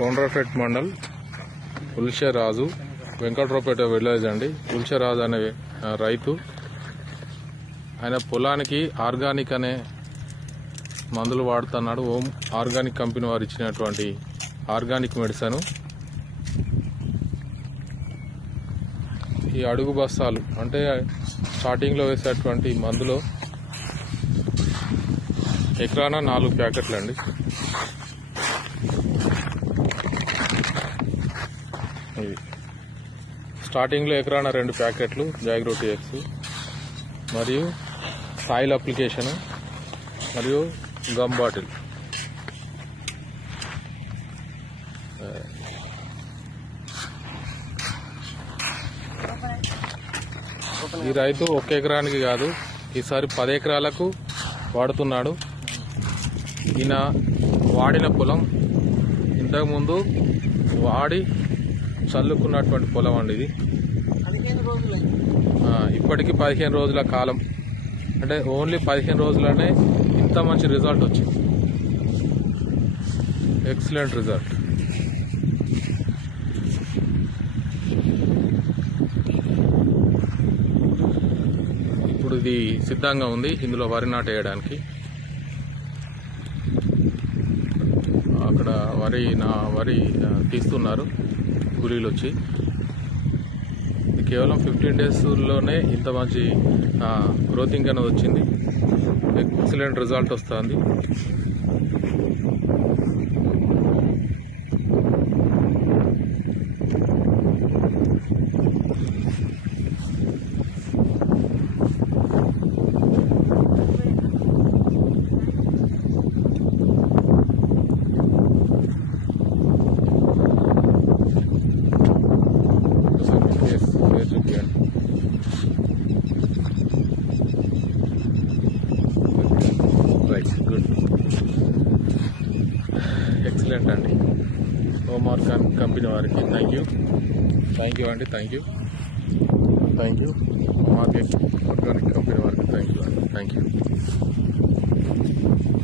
Konaraopet mandal ఉల్షరాజు Venkatraopet village అండి. ఉల్షరాజు అనే రైతు. ఆయన పొలానికి ఆర్గానిక్ అనే మందులు వాడుతున్నాడు. ఓం ఆర్గానిక్ కంపెనీ వారు ఇచ్చినటువంటి ఆర్గానిక్ మెడిసిన్. ఈ అడుగు బస్తాలు అంటే స్టార్టింగ్లో వేసేటువంటి మందులో ఎకరాన 4 ప్యాకెట్లు అండి. ఇది స్టార్టింగ్లో ఎకరాన 2 ప్యాకెట్లు జాగ్రోటీ ఎక్స్ మరియు సాయిల్ అప్లికేషన్ మరియు గమ్ బాటిల్. ఈ రైతు 1 ఎకరానికి కాదు, ఈసారి 10 ఎకరాలకు వాడుతున్నాడు. ఈయన వాడిన పొలం ఇంతకుముందు వాడి చల్లుకున్నటువంటి పొలం అండి ఇది. ఇప్పటికి 15 రోజుల కాలం, అంటే ఓన్లీ 15 రోజులనే ఇంత మంచి రిజల్ట్ వచ్చింది. Excellent result. ఇప్పుడు ఇది సిద్ధంగా ఉంది ఇందులో వరి నాటేయడానికి. అక్కడ వరి తీస్తున్నారు కూలీలు వచ్చి. ఇది కేవలం 15 డేస్లోనే ఇంత మంచి గ్రోతింగ్ అనేది వచ్చింది. ఎక్సలెంట్ రిజల్ట్ వస్తుంది. రైట్, గుడ్, ఎక్సలెంట్ అండి. ఓం ఆర్గానిక్ కంపెనీ వారికి థ్యాంక్ యూ అండి. Thank you. ఆర్గానిక్ కంపెనీ వారికి థ్యాంక్ యూ.